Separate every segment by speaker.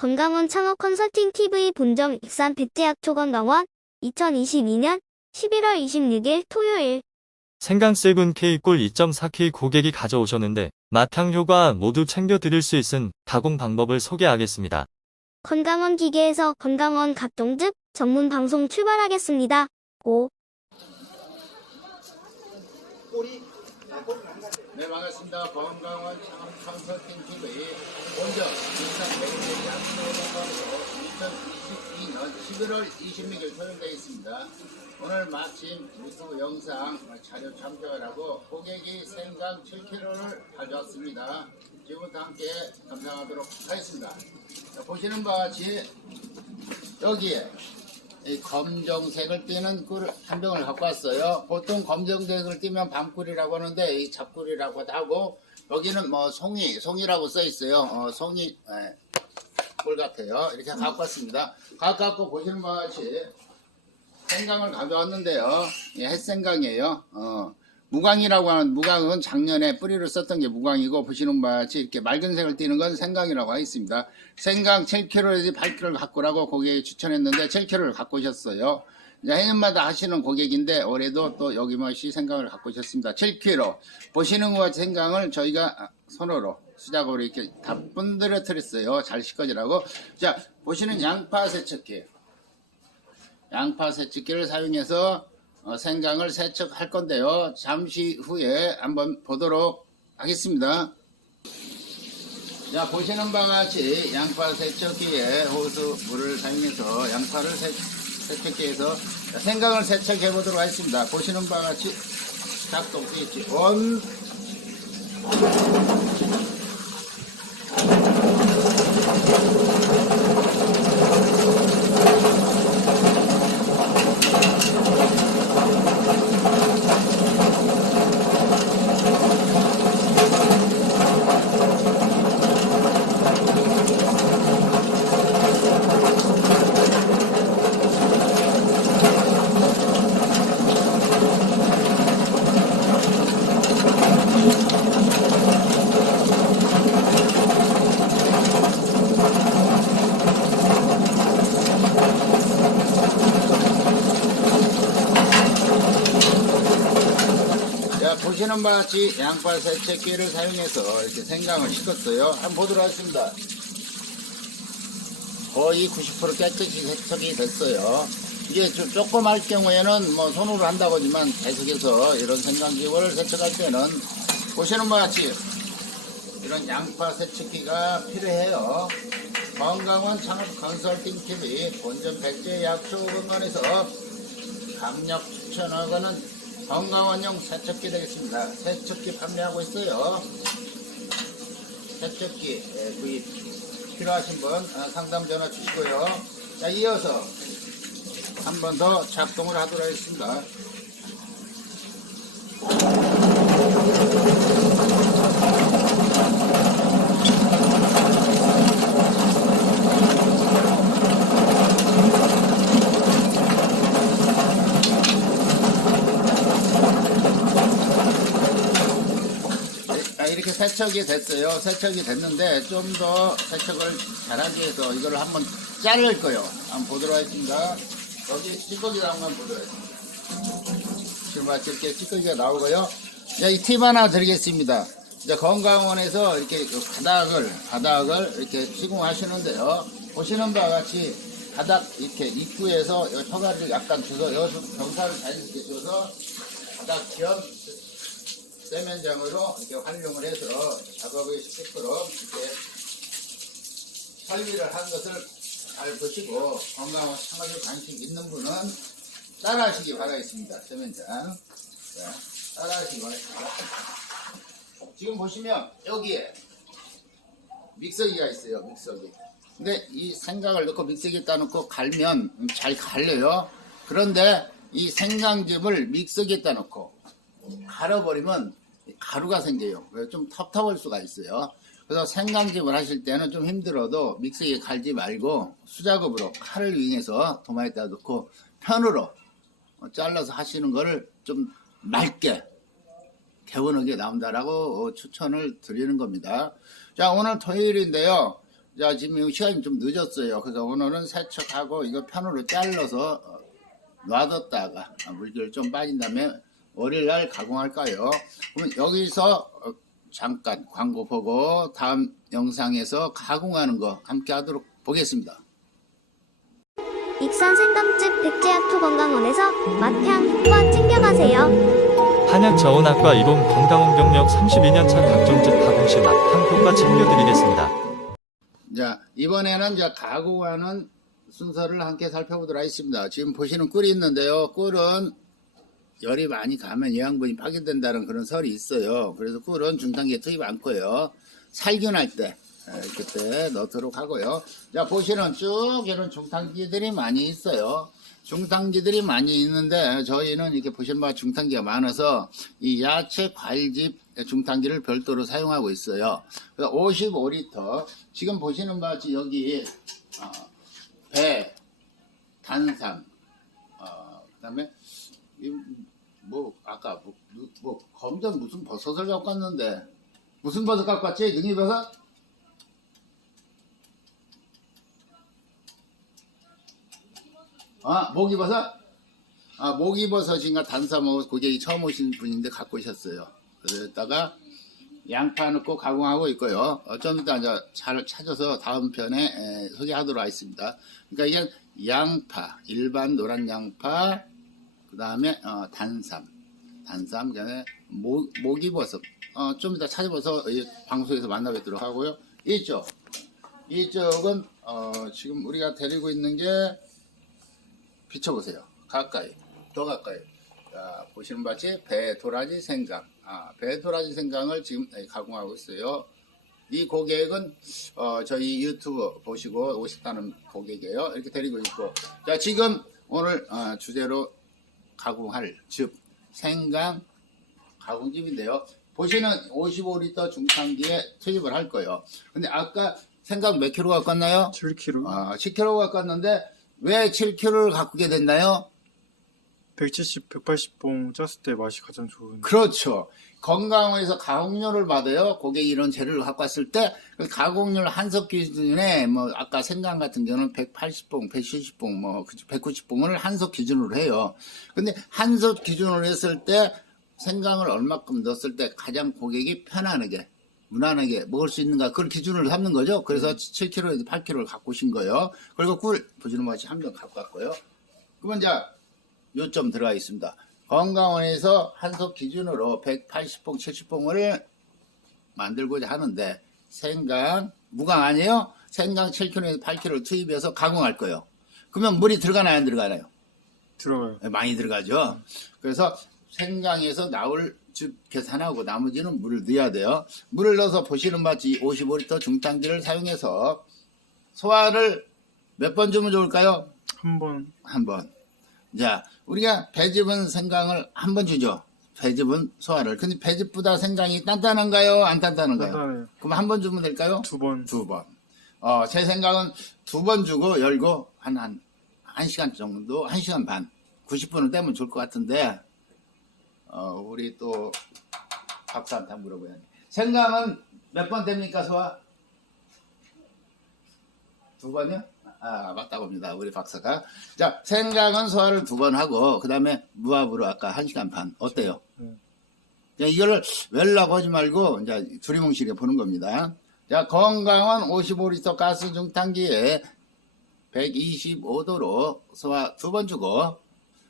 Speaker 1: 건강원 창업 컨설팅 TV 본점 익산 백제약초 건강원 2022년 11월 26일 토요일
Speaker 2: 생강 7K 꿀 2.4K 고객이 가져오셨는데 맛향 효과 모두 챙겨 드릴 수 있은 가공 방법을 소개하겠습니다.
Speaker 1: 건강원 기계에서 건강원 각동즙 전문 방송 출발하겠습니다. 고
Speaker 3: 네 반갑습니다. 창업 컨설팅 TV 본점 인산 백제 약속으로 2022년 11월 26일 토요일 되어 있습니다. 오늘 마침 유튜브 영상 자료 참조를 하고 고객이 생강 7kg를 가져왔습니다. 지금부터 함께 감상하도록 하겠습니다. 자, 보시는 바와 같이 여기에 이 검정색을 띠는 꿀 한 병을 갖고 왔어요. 보통 검정색을 띠면 밤꿀이라고 하는데 이 잡꿀이라고도 하고 여기는 뭐 송이 송이라고 써 있어요. 어, 송이 예, 꿀 같아요. 이렇게 갖고 왔습니다. 갖고 보시는 바와 같이 생강을 가져왔는데요. 예, 햇생강이에요. 어, 무광이라고 하는 무광은 작년에 뿌리를 썼던 게 무광이고 보시는 바와 같이 이렇게 맑은 색을 띠는 건 생강이라고 하겠습니다. 생강 7kg에서 8kg를 갖고 오라고 고객이 추천했는데 7kg를 갖고 오셨어요. 해년마다 하시는 고객인데 올해도 또 여기머시 생강을 갖고 오셨습니다. 7kg. 보시는 것과 같이 생강을 저희가 손으로 수작으로 이렇게 다 분들어뜨렸어요. 잘 씻어지라고. 자, 보시는 양파 세척기. 양파 세척기를 사용해서 어, 생강을 세척할 건데요. 잠시 후에 한번 보도록 하겠습니다. 자, 보시는 바와 같이 양파 세척기에 호수 물을 사용해서 양파를 세, 세척기에서 생강을 세척해 보도록 하겠습니다. 보시는 바와 같이 작동 스위치 온. 같이 양파 세척기를 사용해서 이렇게 생강을 씻었어요. 한번 보도록 하겠습니다. 거의 90% 깨끗이 세척이 됐어요. 이게 좀 조금 할 경우에는 뭐 손으로 한다고 하지만 계속해서 이런 생강즙을 세척할 때는 보시는 바와 같이 이런 양파 세척기가 필요해요. 건강원 창업 컨설팅 TV 본점 백제 약초 건강에서 강력 추천하고는 건강원용 세척기 되겠습니다. 세척기 판매하고 있어요. 세척기 예, 구입 필요하신 분 어, 상담 전화 주시고요. 자, 이어서 한 번 더 작동을 하도록 하겠습니다. 아, 이렇게 세척이 됐어요. 세척이 됐는데 좀 더 세척을 잘하기 위해서 이걸 한번 자를 거예요. 한번 보도록 하겠습니다. 여기 찌꺼기 나온 건 보도록 하겠습니다. 지금 마치 이렇게 찌꺼기가 나오고요. 자, 이팁 하나 드리겠습니다. 이제 건강원에서 이렇게 그 바닥을, 바닥을 이렇게 시공하시는데요. 보시는 바와 같이 바닥 이렇게 입구에서 이 허가를 약간 줘서 여기서 경사를 자연스럽게 줘서 바닥 겸 세면장으로 이렇게 활용을 해서 작업의 스테프로 이렇게 설비를 한 것을 잘 보시고 건강한 생활에 관심 있는 분은 따라하시기 바라겠습니다. 세면장. 자, 따라하시기 바라겠습니다. 지금 보시면 여기에 믹서기가 있어요. 믹서기. 근데 이 생강을 넣고 믹서기에다 놓고 갈면 잘 갈려요. 그런데 이 생강즙을 믹서기에다 놓고 갈아버리면 가루가 생겨요. 좀 텁텁할 수가 있어요. 그래서 생강즙을 하실 때는 좀 힘들어도 믹서기에 갈지 말고 수작업으로 칼을 이용해서 도마에다 넣고 편으로 어, 잘라서 하시는 거를 좀 맑게 개운하게 나온다라고 어, 추천을 드리는 겁니다. 자 오늘 토요일인데요. 자, 지금 시간이 좀 늦었어요. 그래서 오늘은 세척하고 이거 편으로 잘라서 어, 놔뒀다가 아, 물기를 좀 빠진 다음에 월요일 날 가공할까요? 그럼 여기서 어, 잠깐 광고 보고 다음 영상에서 가공하는 거 함께 하도록 보겠습니다.
Speaker 1: 익산 생강즙 백제약토 건강원에서 맛향 효과 챙겨가세요.
Speaker 2: 한약 저온학과 이론 건강원 경력 32년차 각종즙 가공 시 맛향 효과 챙겨드리겠습니다.
Speaker 3: 자, 이번에는 이제 가공하는 순서를 함께 살펴보도록 하겠습니다. 지금 보시는 꿀이 있는데요. 꿀은 열이 많이 가면 영양분이 파괴된다는 그런 설이 있어요. 그래서 꿀은 중탕기에 투입 않고요. 살균할 때, 에, 그때 넣도록 하고요. 자, 보시는 쭉 이런 중탕기들이 많이 있어요. 중탕기들이 많이 있는데 저희는 이렇게 보시는 바와 중탕기가 많아서 이 야채 과일즙 중탕기를 별도로 사용하고 있어요. 55리터 지금 보시는 바와 같이 여기 어, 배, 단삼, 어, 그다음에 이, 뭐 아까 뭐, 누- 뭐 검정 무슨 버섯을 갖고 왔는데 무슨 버섯 갖고 왔지? 능이버섯? 아 모기버섯? 아 모기버섯인가 단삼하고 고객이 처음 오신 분인데 갖고 오셨어요. 그랬다가 양파 넣고 가공하고 있고요. 어, 좀 이따 이제 잘 찾아서 다음 편에 에, 소개하도록 하겠습니다. 그러니까 이게 양파, 일반 노란 양파, 그 다음에 어, 단삼, 단삼, 그다음에 모, 모기버섯. 어, 좀 이따 찾아봐서 이 방송에서 만나뵙도록 하고요. 이쪽, 이쪽은 어, 지금 우리가 데리고 있는 게 비춰보세요. 가까이, 더 가까이. 자, 보시는 바치 배 도라지 생강. 아, 배 도라지 생강을 지금 가공하고 있어요. 이 고객은 어, 저희 유튜브 보시고 오셨다는 고객이에요. 이렇게 데리고 있고. 자, 지금 오늘 어, 주제로 가공할 즙 생강 가공즙인데요. 보시는 55리터 중탕기에 투입을 할 거예요. 근데 아까 생강 몇 킬로 왔나요?
Speaker 4: 7kg,
Speaker 3: 아, 10kg 갖고 왔는데 왜 7kg를 갖고게 됐나요?
Speaker 4: 170, 180봉 짰을 때 맛이 가장 좋은.
Speaker 3: 그렇죠. 건강원에서 가공료를 받아요. 고객이 이런 재료를 갖고 왔을 때, 그 가공률 한석 기준에, 뭐, 아까 생강 같은 경우는 180봉, 170봉, 뭐, 190봉을 한석 기준으로 해요. 근데 한석 기준으로 했을 때, 생강을 얼마큼 넣었을 때 가장 고객이 편안하게, 무난하게 먹을 수 있는가, 그걸 기준으로 삼는 거죠. 그래서 7kg에서 8kg를 갖고 오신 거예요. 그리고 꿀, 보시는 것이 한병 갖고 왔고요. 그러면 자, 요점 들어가 있습니다. 건강원에서 한석 기준으로 180봉, 70봉을 만들고자 하는데 생강, 무강 아니에요? 생강 7kg에서 8kg를 투입해서 가공할 거예요. 그러면 물이 들어가나요, 안 들어가나요?
Speaker 4: 들어가요.
Speaker 3: 네, 많이 들어가죠. 그래서 생강에서 나올 즙 계산하고 나머지는 물을 넣어야 돼요. 물을 넣어서 보시는 바치 55리터 중탕기를 사용해서 소화를 몇 번 주면 좋을까요?
Speaker 4: 한 번,
Speaker 3: 한 번. 자, 우리가 배즙은 생강을 한 번 주죠. 배즙은 소화를. 근데 배즙보다 생강이 단단한가요? 안 단단한가요?
Speaker 4: 단단해요.
Speaker 3: 그럼 한 번 주면 될까요?
Speaker 4: 두 번,
Speaker 3: 두 번. 어, 제 생각은 두 번 주고 열고 한, 한, 한 시간 정도, 한 시간 반. 90분을 떼면 좋을 것 같은데, 어, 우리 또 박사한테 한번 물어봐야지. 생강은 몇 번 됩니까, 소화? 두 번이요? 아, 맞다 봅니다. 우리 박사가. 자, 생강은 소화를 두 번 하고, 그 다음에 무압으로 아까 한 시간 반. 어때요?
Speaker 4: 네.
Speaker 3: 자, 이거를 웰라고 하지 말고, 이제 두리뭉실에 보는 겁니다. 자, 건강은 55리터 가스 중탕기에 125도로 소화 두 번 주고,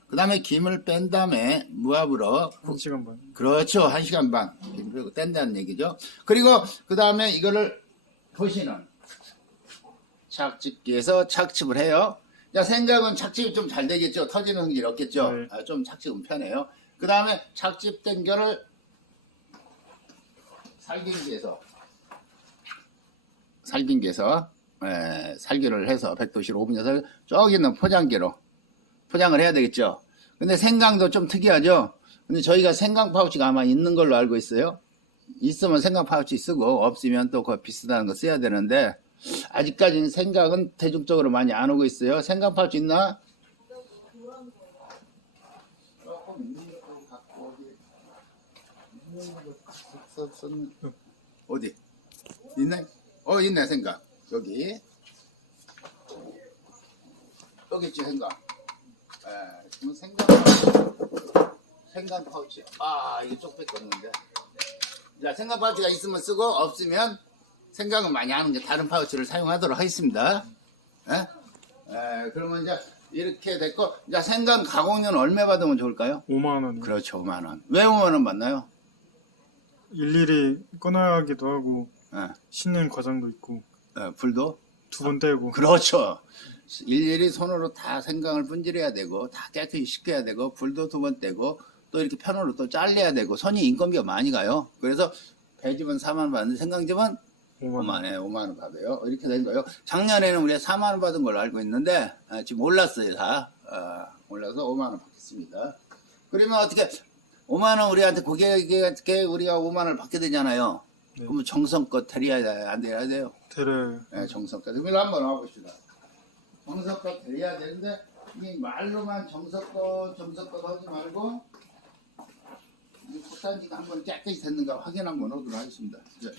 Speaker 3: 그 다음에 김을 뺀 다음에 무압으로
Speaker 4: 한 시간 반.
Speaker 3: 그렇죠. 한 시간 반. 그리고 뗀다는 얘기죠. 그리고 그 다음에 이거를 보시는 착즙기에서 착즙을 해요. 자, 생각은 착즙이 좀 잘 되겠죠. 터지는 일 없겠죠.
Speaker 4: 네.
Speaker 3: 아, 좀 착즙은 편해요. 그 다음에 착즙된 거를 살균기에서 살균기에서 에, 살균을 해서 100도씨로 5분 녀석 저기 있는 포장기로 포장을 해야 되겠죠. 근데 생강도 좀 특이하죠. 근데 저희가 생강 파우치가 아마 있는 걸로 알고 있어요. 있으면 생강 파우치 쓰고 없으면 또 그 비슷한 거 써야 되는데 아직까지는 생강은 대중적으로 많이 안 오고 있어요. 생강 파우치 있나? 어디 있네? 어 있네 생강. 여기 여기 있지 생강. 에, 지금 생강 생강 파우치. 아 이게 쪽 뺐었는데. 자 생강 파우치가 있으면 쓰고 없으면 생강은 많이 하는 게 다른 파우치를 사용하도록 하겠습니다. 에? 에, 그러면 이제 이렇게 됐고, 자 생강 가공료는 얼마 받으면 좋을까요?
Speaker 4: 5만 원이요.
Speaker 3: 그렇죠, 5만 원. 왜 5만 원 받나요?
Speaker 4: 일일이 끊어야 하기도 하고
Speaker 3: 예,
Speaker 4: 씻는 과정도 있고
Speaker 3: 예, 불도
Speaker 4: 두 번 떼고
Speaker 3: 그렇죠. 일일이 손으로 다 생강을 분질해야 되고 다 깨끗이 씻겨야 되고 불도 두 번 떼고 또 이렇게 편으로 또 잘라야 되고 손이 인건비가 많이 가요. 그래서 배집은 4만 원 받는데 생강집은
Speaker 4: 5만 원.
Speaker 3: 5만 원에 5만 원 받아요. 이렇게 된 거예요. 작년에는 우리가 4만 원 받은 걸로 알고 있는데 아, 지금 올랐어요 다. 아, 올라서 5만 원 받겠습니다. 그러면 어떻게 5만 원 우리한테 고객에게 우리가 5만 원을 받게 되잖아요.
Speaker 4: 네.
Speaker 3: 그러면 정성껏 드려야 돼, 안 돼야 돼요?
Speaker 4: 테레
Speaker 3: 네, 정성껏. 그럼 한번 와봅시다. 정성껏 드려야 되는데 이 말로만 정성껏 정성껏 하지 말고 이 국산지가 한번 깨끗이 됐는가 확인 한번 하도록 하겠습니다. 이제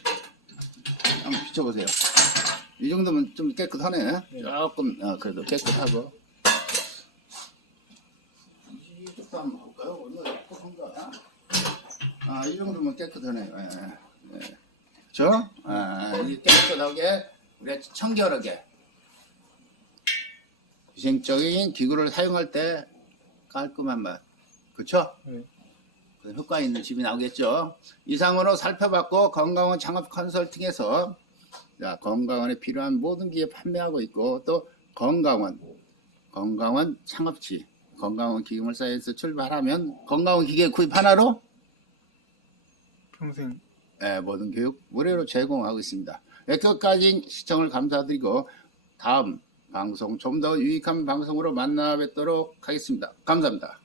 Speaker 3: 한번 비춰보세요. 이 정도면 좀 깨끗하네. 조금 어, 그래도 깨끗하고. 이쪽도 한번 볼까요? 오늘 깨끗한가? 아, 이 정도면 깨끗하네요. 예, 예. 그렇죠? 아, 이 깨끗하게 우리가 청결하게 위생적인 기구를 사용할 때 깔끔한 맛. 그렇죠?
Speaker 4: 네.
Speaker 3: 그 효과 있는 집이 나오겠죠. 이상으로 살펴봤고 건강원 창업 컨설팅에서 자, 건강원에 필요한 모든 기계 판매하고 있고 또 건강원 건강원 창업지 건강원 기계물 사이에서 출발하면 건강원 기계 구입 하나로
Speaker 4: 평생
Speaker 3: 예, 모든 교육 무료로 제공하고 있습니다. 여기까지 시청을 감사드리고 다음 방송 좀 더 유익한 방송으로 만나 뵙도록 하겠습니다. 감사합니다.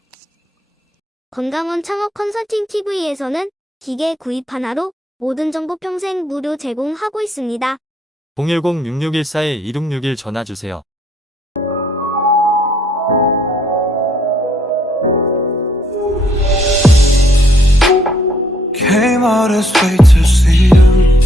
Speaker 1: 건강원 창업 컨설팅 TV에서는 기계 구입 하나로 모든 정보 평생 무료 제공하고 있습니다.
Speaker 2: 010-6614-2661 전화 주세요.
Speaker 5: Came out as way to see you